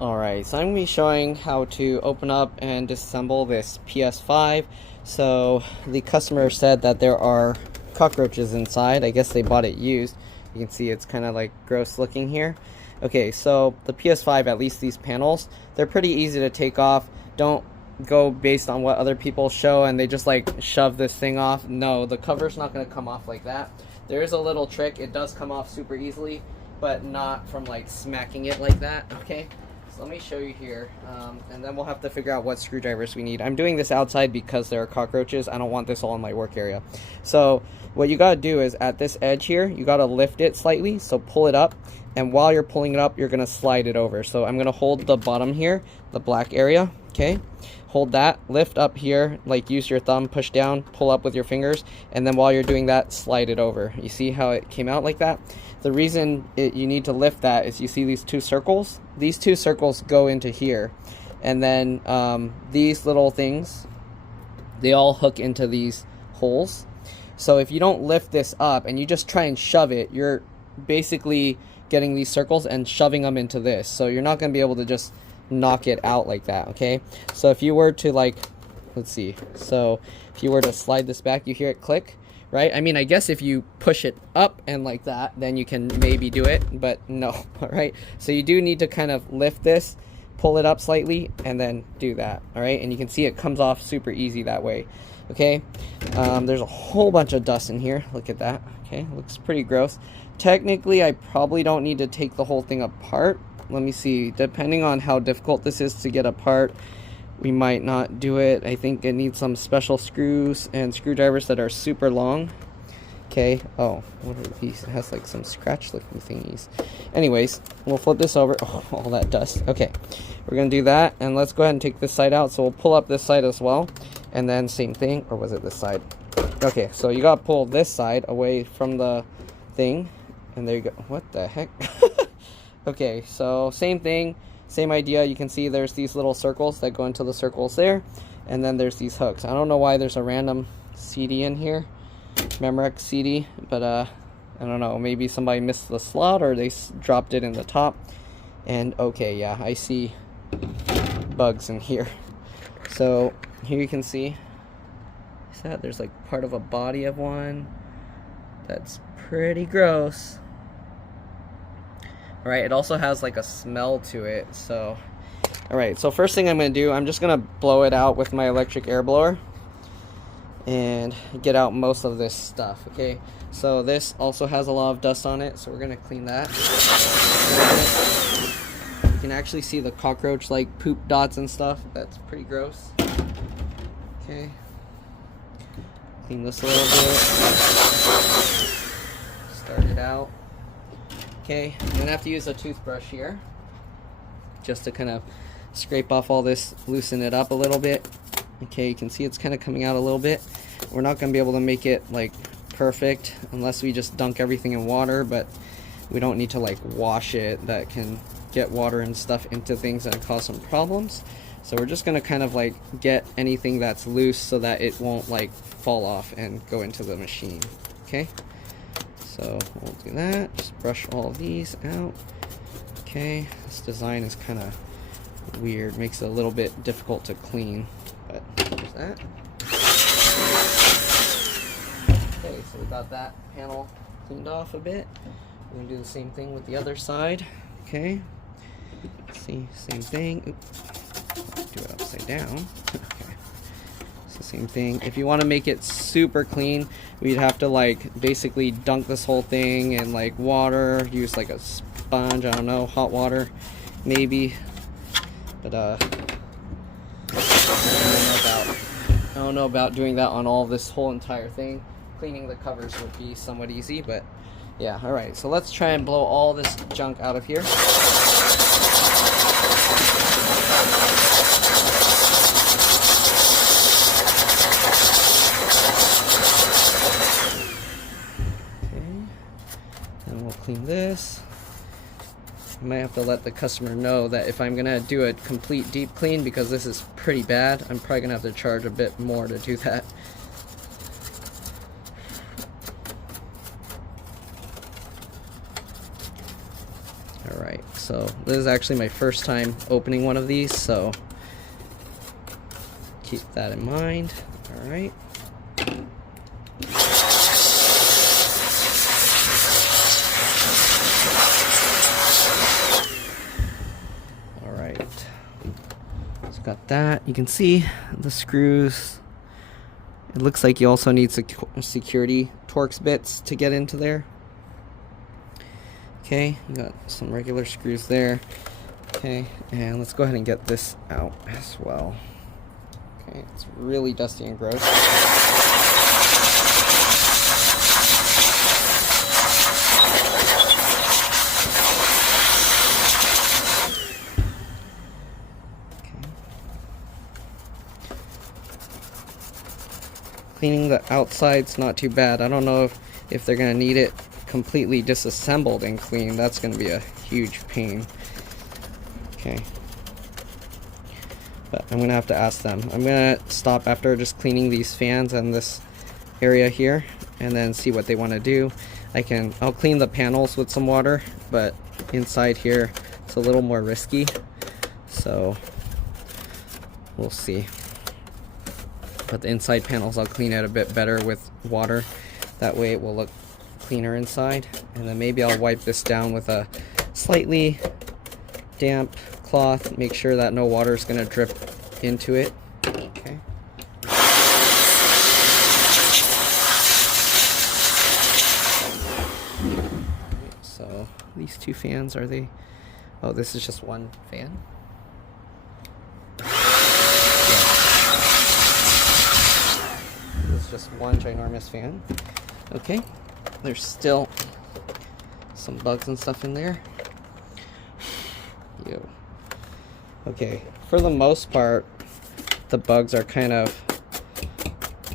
Alright, so I'm going to be showing how to open up and disassemble this PS5. So the customer said that there are cockroaches inside. I guess they bought it used. You can see it's kind of like gross looking here. Okay, so the PS5, at least these panels, they're pretty easy to take off. Don't go based on what other people show and they just like shove this thing off. No, the cover's not going to come off like that. There is a little trick. It does come off super easily, but not from like smacking it like that. Okay, so let me show you here, and then we'll have to figure out what screwdrivers we need. I'm doing this outside because there are cockroaches. I don't want this all in my work area. So what you got to do is at this edge here, you got to lift it slightly, so pull it up, and while you're pulling it up, you're going to slide it over. So I'm going to hold the bottom here, the black area, okay? Hold that, lift up here, like use your thumb, push down, pull up with your fingers, and then while you're doing that, slide it over. You see how it came out like that? The reason you need to lift that is you see these two circles? These two circles go into here, and then these little things, they all hook into these holes. So if you don't lift this up and you just try and shove it, you're basically getting these circles and shoving them into this. So you're not going to be able to just knock it out like that, okay? So if you were to like, let's see, so if you were to slide this back, you hear it click, right? I mean, I guess if you push it up and like that, then you can maybe do it, but no, all right? So you do need to kind of lift this, pull it up slightly, and then do that, all right? And you can see it comes off super easy that way, okay? There's a whole bunch of dust in here. Look at that, okay? Looks pretty gross. Technically, I probably don't need to take the whole thing apart. Let me see, depending on how difficult this is to get apart, we might not do it. I think it needs some special screws and screwdrivers that are super long. Okay, oh, what are these? It has like some scratch looking thingies. Anyways, we'll flip this over. Oh, all that dust. Okay, we're gonna do that, and let's go ahead and take this side out. So we'll pull up this side as well, and then same thing, or was it this side? Okay, so you gotta pull this side away from the thing, and there you go. What the heck? Okay, so same thing, same idea. You can see there's these little circles that go into the circles there, and then there's these hooks. I don't know why there's a random CD in here, Memorex CD, but I don't know, maybe somebody missed the slot or they dropped it in the top. And okay, yeah, I see bugs in here. So here you can see that there's like part of a body of one. That's pretty gross. Alright, it also has like a smell to it, so alright, so first thing I'm going to do, I'm just going to blow it out with my electric air blower and get out most of this stuff, okay? So this also has a lot of dust on it, so we're going to clean that. You can actually see the cockroach like poop dots and stuff. That's pretty gross. Okay. Clean this a little bit. Start it out. Okay, I'm going to have to use a toothbrush here just to kind of scrape off all this, loosen it up a little bit. Okay, you can see it's kind of coming out a little bit. We're not going to be able to make it like perfect unless we just dunk everything in water, but we don't need to like wash it. That can get water and stuff into things and cause some problems. So we're just going to kind of like get anything that's loose so that it won't like fall off and go into the machine. Okay. So we'll do that, just brush all of these out. Okay, this design is kind of weird, makes it a little bit difficult to clean, but there's that. Okay, so we got that panel cleaned off a bit. We're going to do the same thing with the other side. Okay, see, same thing. Oops. Do it upside down. Okay. The same thing. If you want to make it super clean, we'd have to like basically dunk this whole thing in like water, use like a sponge, I don't know, hot water maybe, but I don't know about doing that on all this whole entire thing. Cleaning the covers would be somewhat easy, but yeah. Alright, so let's try and blow all this junk out of here. Clean this. I might have to let the customer know that if I'm gonna do a complete deep clean, because this is pretty bad, I'm probably gonna have to charge a bit more to do that. Alright, so This is actually my first time opening one of these, so keep that in mind. All right. All right. So got that. You can see the screws. It looks like you also need security Torx bits to get into there. Okay, you got some regular screws there. Okay, and let's go ahead and get this out as well. Okay, it's really dusty and gross. Okay. Cleaning the outside's not too bad. I don't know if they're gonna need it completely disassembled and clean. That's going to be a huge pain. Okay, but I'm gonna have to ask them. I'm gonna stop after just cleaning these fans and this area here and then see what they want to do. I'll clean the panels with some water, but inside here it's a little more risky, so we'll see. But the inside panels I'll clean it a bit better with water. That way it will look cleaner inside, and then maybe I'll wipe this down with a slightly damp cloth, make sure that no water is going to drip into it. Okay. So these two fans, are they? Oh, this is just one fan. Yeah. This is just one ginormous fan. Okay. There's still some bugs and stuff in there. Ew. Okay, for the most part, the bugs are kind of,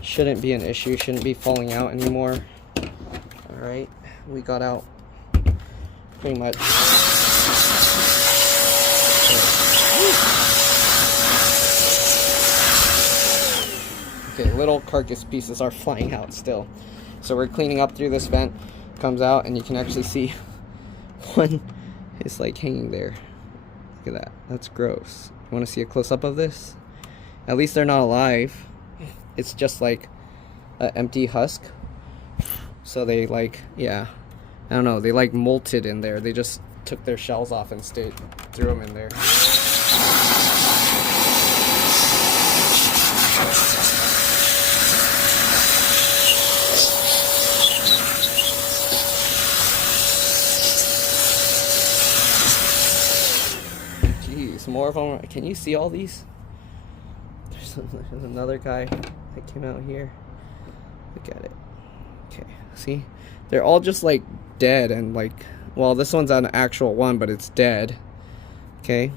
shouldn't be an issue, shouldn't be falling out anymore. Alright, we got out pretty much. Okay, little carcass pieces are flying out still. So we're cleaning up through this vent, comes out, and you can actually see one is like hanging there. Look at that. That's gross. You want to see a close-up of this? At least they're not alive. It's just like an empty husk. So they like, yeah, I don't know, they like molted in there. They just took their shells off and threw them in there. More of them. Can you see all these? There's another guy that came out here. Look at it. Okay, see? They're all just like dead and like, well, this one's an actual one, but it's dead. Okay.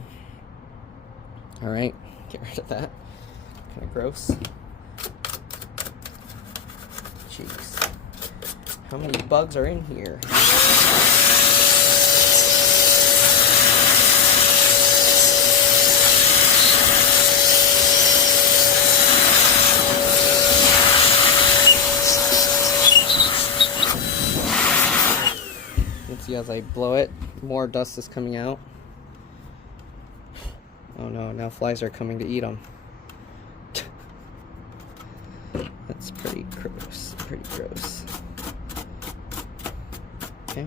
Alright, get rid of that. Kind of gross. Jeez. How many bugs are in here? See, as I blow it, more dust is coming out. Oh no, now flies are coming to eat them. That's pretty gross, pretty gross. Okay.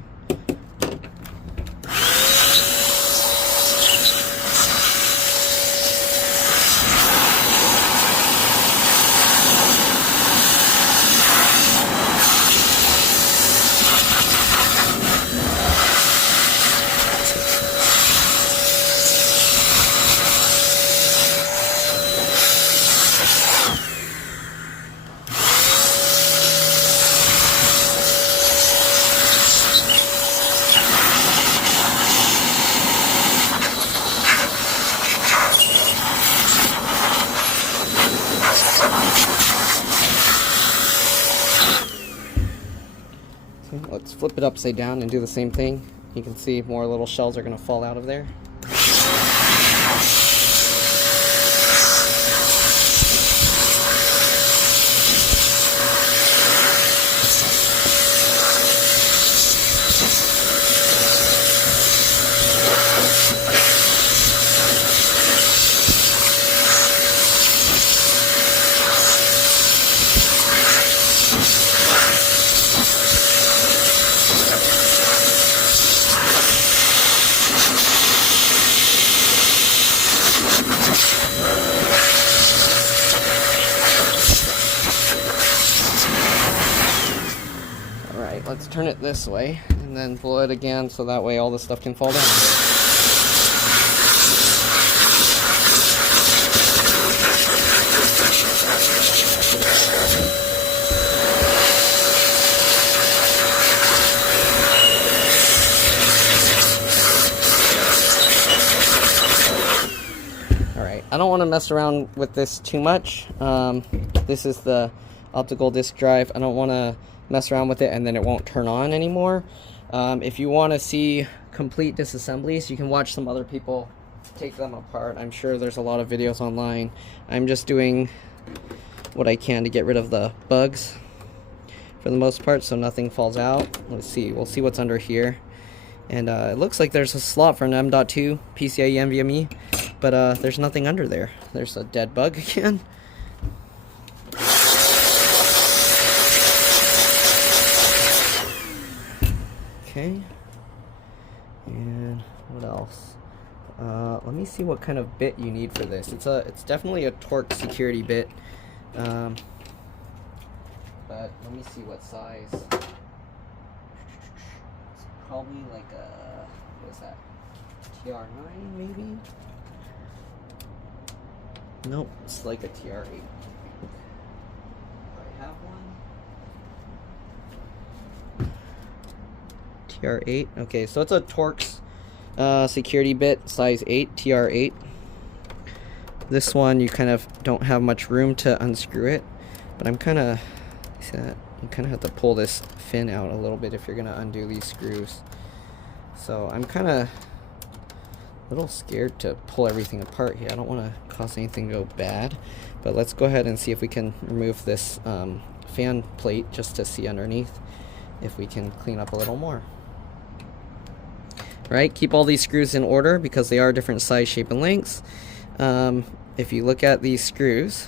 Let's flip it upside down and do the same thing. You can see more little shells are going to fall out of there. Alright, let's turn it this way and then blow it again so that way all the stuff can fall down. Alright, I don't want to mess around with this too much. This is the optical disk drive. I don't want to mess around with it and then it won't turn on anymore. If you want to see complete disassemblies, you can watch some other people take them apart. I'm sure there's a lot of videos online. I'm just doing what I can to get rid of the bugs for the most part so nothing falls out. Let's see, we'll see what's under here. And it looks like there's a slot for an M.2 PCIe NVMe, but there's nothing under there. There's a dead bug again. Okay, and what else? Let me see what kind of bit you need for this. It's definitely a torque security bit, but let me see what size. It's probably like a, what is that? TR9 maybe? Nope, it's like a TR8. Do I have one? TR8. Okay, so it's a Torx security bit, size 8, TR8. This one you kind of don't have much room to unscrew it, but I'm kind of, see that? You kind of have to pull this fin out a little bit if you're going to undo these screws. So I'm kind of a little scared to pull everything apart here. I don't want to cause anything to go bad, but let's go ahead and see if we can remove this fan plate just to see underneath if we can clean up a little more. Right, keep all these screws in order because they are different size, shape, and lengths. If you look at these screws,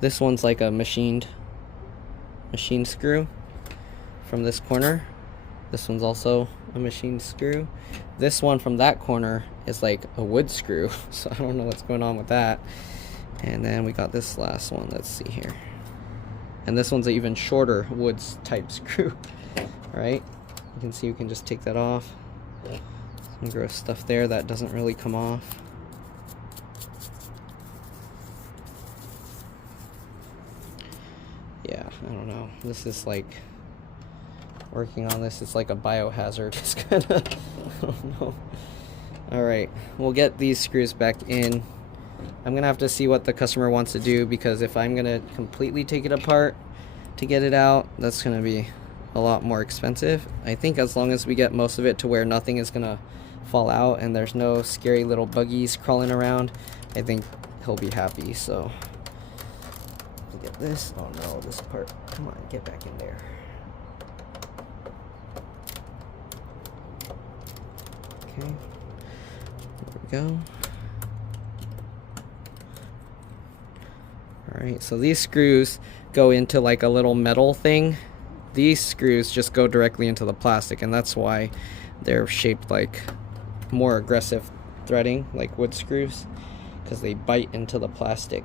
this one's like a machined screw from this corner. This one's also a machined screw. This one from that corner is like a wood screw, so I don't know what's going on with that. And then we got this last one. Let's see here. And this one's an even shorter woods type screw. Right? You can see we can just take that off. Some gross stuff there that doesn't really come off. Yeah, I don't know. This is like, working on this is like a biohazard. It's kind of, I don't know. Alright, we'll get these screws back in. I'm gonna have to see what the customer wants to do, because if I'm gonna completely take it apart to get it out, that's gonna be a lot more expensive. I think as long as we get most of it to where nothing is gonna fall out and there's no scary little buggies crawling around, I think he'll be happy. So we'll get this. Oh no, this part, come on, get back in there. Okay, there we go. Alright, so these screws go into like a little metal thing. These screws just go directly into the plastic, and that's why they're shaped like more aggressive threading, like wood screws, because they bite into the plastic.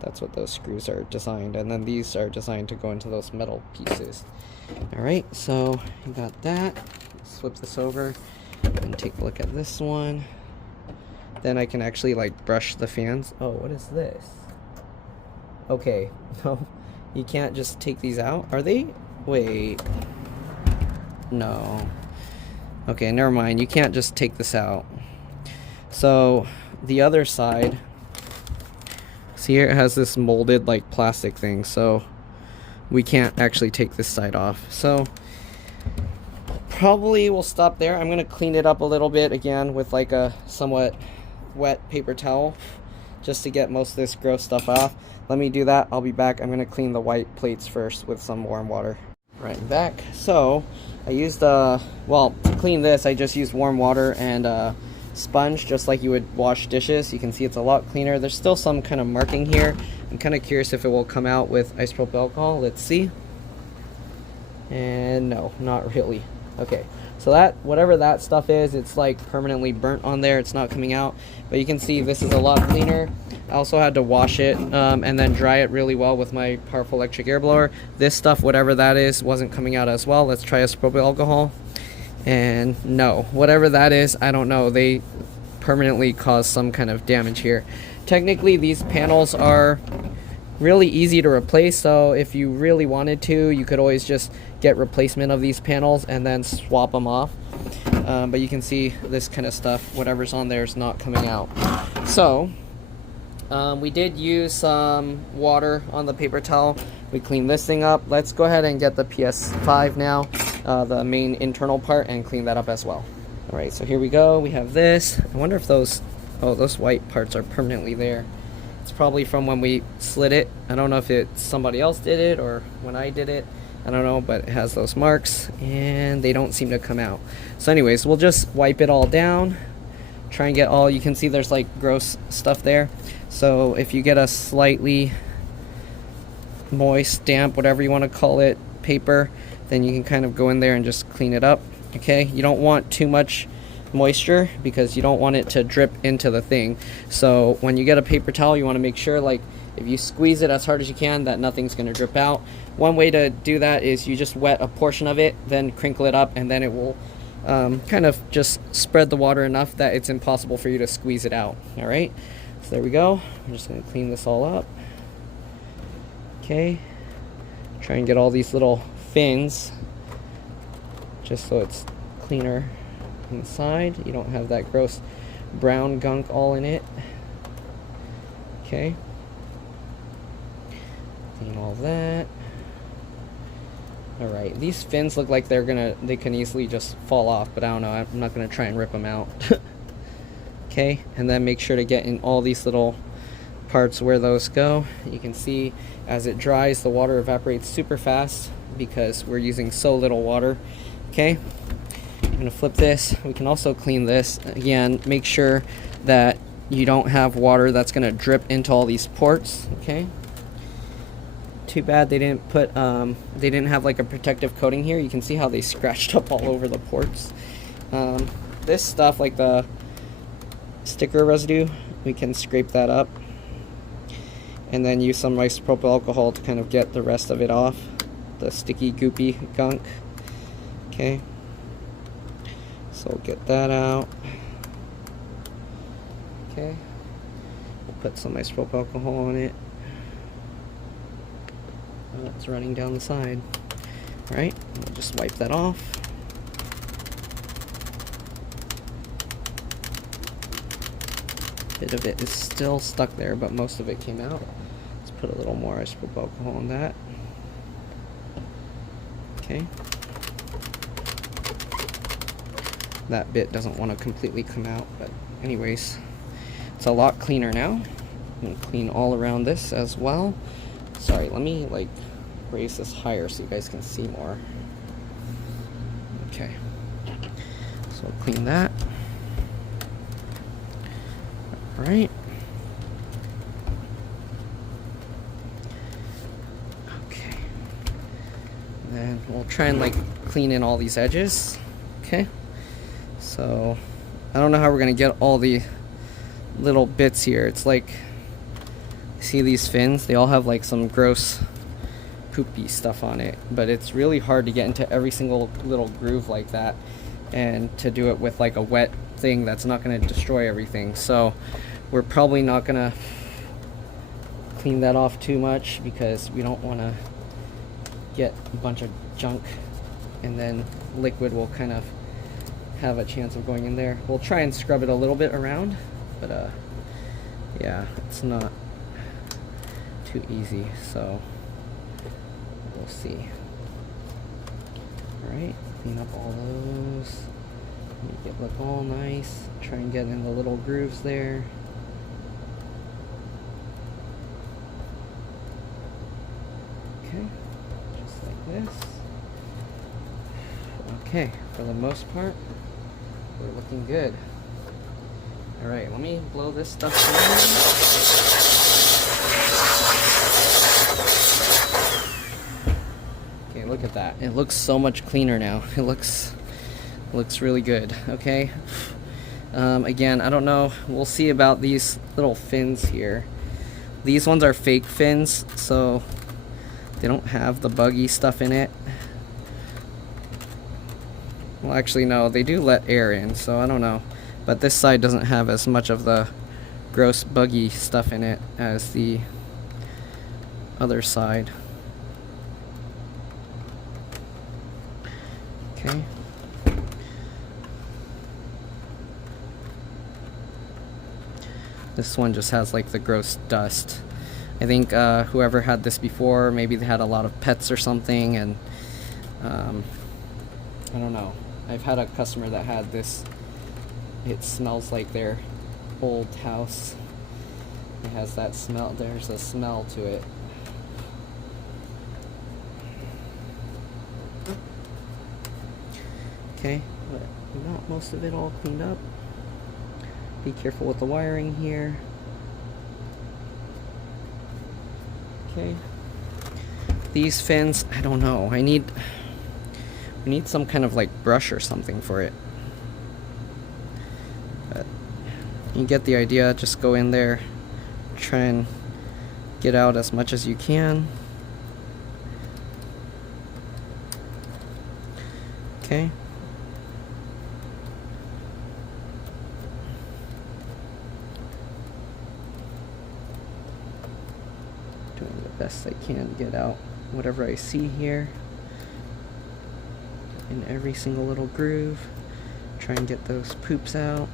That's what those screws are designed, and then these are designed to go into those metal pieces. Alright, so you got that. Let's flip this over and take a look at this one. Then I can actually like brush the fans. Oh, what is this? Okay, no, you can't just take these out. Are they? Wait. No. Okay, never mind. You can't just take this out. So, the other side, see here, it has this molded like plastic thing, so we can't actually take this side off. So, probably we'll stop there. I'm going to clean it up a little bit again with like a somewhat wet paper towel, just to get most of this gross stuff off. Let me do that. I'll be back. I'm going to clean the white plates first with some warm water. Right, back. So I used well, to clean this I just used warm water and a sponge, just like you would wash dishes. You can see it's a lot cleaner. There's still some kind of marking here. I'm kind of curious if it will come out with isopropyl alcohol. Let's see. And no, not really. Okay, So that, whatever that stuff is, it's like permanently burnt on there. It's not coming out. But you can see this is a lot cleaner. I also had to wash it and then dry it really well with my powerful electric air blower. This stuff, whatever that is, wasn't coming out as well. Let's try isopropyl alcohol. And no, whatever that is, I don't know. They permanently caused some kind of damage here. Technically, these panels are really easy to replace, so if you really wanted to, you could always just get replacement of these panels and then swap them off. But you can see this kind of stuff, whatever's on there is not coming out. So we did use some water on the paper towel. We cleaned this thing up. Let's go ahead and get the PS5 now, the main internal part, and clean that up as well. All right, so here we go. We have this. I wonder if those white parts are permanently there. It's probably from when we slid it. I don't know if it's somebody else did it or when I did it. I don't know, but it has those marks and they don't seem to come out. So anyways, we'll just wipe it all down. Try and get all, you can see there's like gross stuff there. So if you get a slightly moist, damp, whatever you want to call it, paper, then you can kind of go in there and just clean it up. Okay, you don't want too much moisture because you don't want it to drip into the thing. So when you get a paper towel, you want to make sure, like, if you squeeze it as hard as you can, that nothing's going to drip out. One way to do that is you just wet a portion of it, then crinkle it up, and then it will kind of just spread the water enough that it's impossible for you to squeeze it out. All right, so there we go. I'm just going to clean this all up. Okay, try and get all these little fins just so it's cleaner inside. You don't have that gross brown gunk all in it. Okay, clean all that. All right, these fins look like they can easily just fall off, but I don't know, I'm not gonna try and rip them out. Okay, and then make sure to get in all these little parts where those go. You can see as it dries, the water evaporates super fast because we're using so little water. Okay, I'm gonna flip this. We can also clean this. Again, make sure that you don't have water that's gonna drip into all these ports. Okay, too bad they didn't put they didn't have like a protective coating here. You can see how they scratched up all over the ports. This stuff, like the sticker residue, we can scrape that up and then use some isopropyl alcohol to kind of get the rest of it off, the sticky goopy gunk. Okay, so we'll get that out. Okay, we'll put some isopropyl alcohol on it. Oh, it's running down the side. All right, we'll just wipe that off. Bit of it is still stuck there, but most of it came out. Let's put a little more isopropyl alcohol on that. Okay. That bit doesn't want to completely come out, but anyways, it's a lot cleaner now. I'm going to clean all around this as well. Sorry, let me like raise this higher so you guys can see more. Okay, so I'll clean that. All right. Okay. And then we'll try and like clean in all these edges. Okay. So I don't know how we're gonna get all the little bits here. It's like, see these fins? They all have like some gross poopy stuff on it, but it's really hard to get into every single little groove like that, and to do it with like a wet thing that's not going to destroy everything. So we're probably not going to clean that off too much because we don't want to get a bunch of junk and then liquid will kind of have a chance of going in there. We'll try and scrub it a little bit around, but yeah, it's not too easy, so we'll see. Alright, clean up all those, make it look all nice, try and get in the little grooves there. Okay, just like this. Okay, for the most part, we're looking good. Alright, let me blow this stuff down. Okay, look at that. It looks so much cleaner now. It looks Looks really good. Okay. Again, I don't know. We'll see about these little fins here. These ones are fake fins, so they don't have the buggy stuff in it. Well, actually, no, they do let air in, so I don't know. But this side doesn't have as much of the gross buggy stuff in it as the other side. Okay. This one just has like the gross dust. I think whoever had this before, maybe they had a lot of pets or something, and I don't know. I've had a customer that had this. It smells like their old house. It has that smell. There's a smell to it. Okay, but we got most of it all cleaned up. Be careful with the wiring here. Okay. These fins, I don't know. We need some kind of like brush or something for it. But you get the idea. Just go in there, try and get out as much as you can. Okay. Doing the best I can to get out whatever I see here in every single little groove. Try and get those poops out.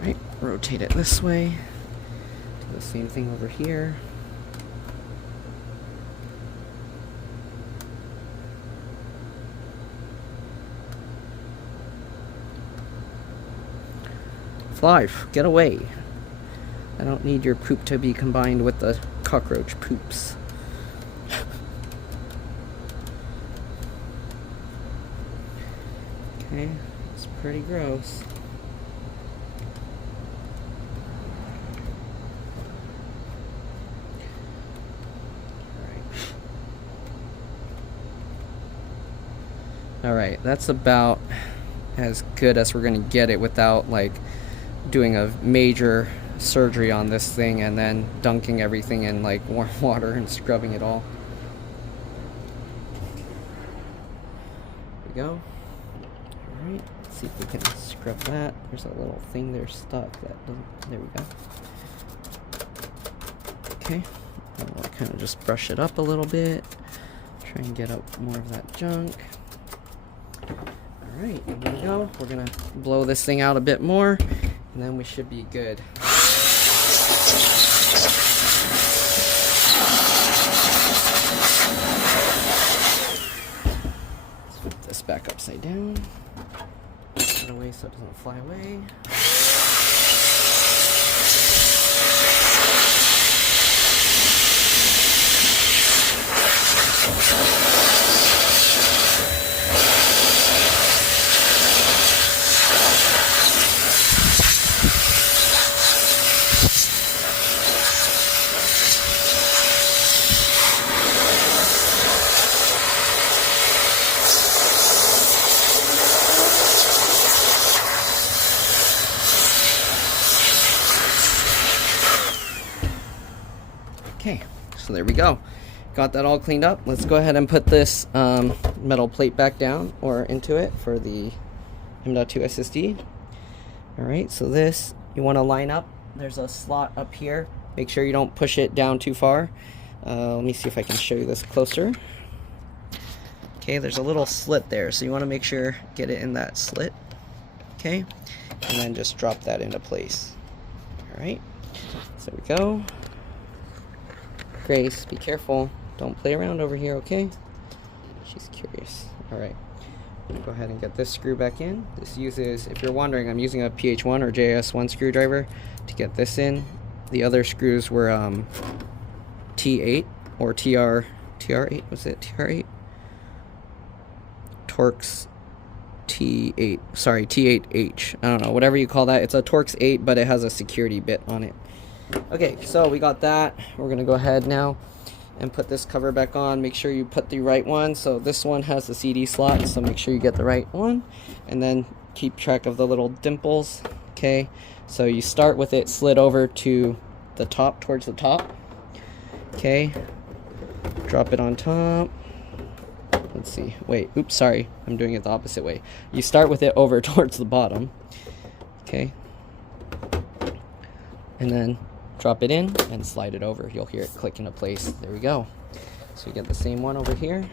Right, rotate it this way. Do the same thing over here. Life, get away. I don't need your poop to be combined with the cockroach poops. Okay, it's pretty gross. Alright, that's about as good as we're gonna get it without like doing a major surgery on this thing and then dunking everything in like warm water and scrubbing it all. There we go. Alright, let's see if we can scrub that. There's a little thing there stuck that doesn't. There we go. Okay, I'll kind of just brush it up a little bit. Try and get out more of that junk. Alright, there we go. We're gonna blow this thing out a bit more, and then we should be good. Let's flip this back upside down. Put it away so it doesn't fly away. Okay, so there we go. Got that all cleaned up. Let's go ahead and put this metal plate back down or into it for the M.2 SSD. Alright, so this, you want to line up. There's a slot up here. Make sure you don't push it down too far. Let me see if I can show you this closer. Okay, there's a little slit there, so you want to make sure, get it in that slit. Okay, and then just drop that into place. Alright, so there we go. Grace, be careful. Don't play around over here, okay? She's curious. Alright. Go ahead and get this screw back in. This uses, if you're wondering, I'm using a PH1 or JS1 screwdriver to get this in. The other screws were T8 or TR8, was it TR8? Torx T8, sorry, T8H. I don't know, whatever you call that. It's a Torx 8, but it has a security bit on it. Okay, so we got that. We're gonna go ahead now and put this cover back on. Make sure you put the right one. So this one has the CD slot, so make sure you get the right one. And then keep track of the little dimples. Okay, so you start with it slid over to the top, towards the top. Okay, drop it on top. Let's see, wait, oops, sorry, I'm doing it the opposite way. You start with it over towards the bottom. Okay, and then drop it in and slide it over. You'll hear it click into place. There we go. So you get the same one over here.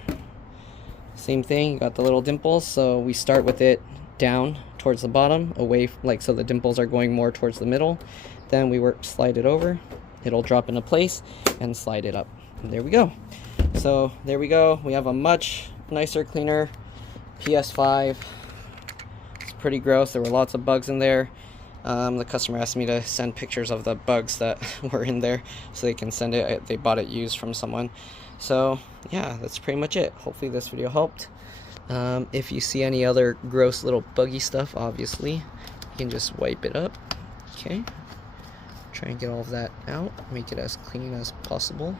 Same thing, you got the little dimples. So we start with it down towards the bottom, away, like so the dimples are going more towards the middle. Then we slide it over. It'll drop into place and slide it up. And there we go. So there we go. We have a much nicer, cleaner PS5. It's pretty gross. There were lots of bugs in there. The customer asked me to send pictures of the bugs that were in there so they can send it. They bought it used from someone. So yeah, that's pretty much it. Hopefully this video helped. If you see any other gross little buggy stuff, obviously you can just wipe it up. Okay, try and get all of that out, make it as clean as possible.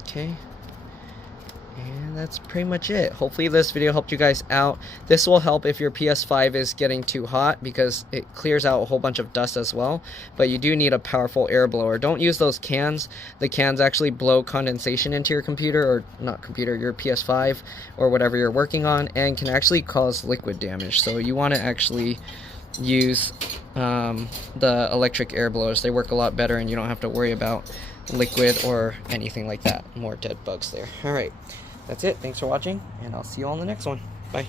Okay, and that's pretty much it. Hopefully this video helped you guys out. This will help if your PS5 is getting too hot because it clears out a whole bunch of dust as well, but you do need a powerful air blower. Don't use those cans. The cans actually blow condensation into your computer, or not computer, your PS5 or whatever you're working on, and can actually cause liquid damage. So you want to actually use the electric air blowers. They work a lot better and you don't have to worry about liquid or anything like that. More dead bugs there. Alright, that's it. Thanks for watching, and I'll see you all in the next one. Bye.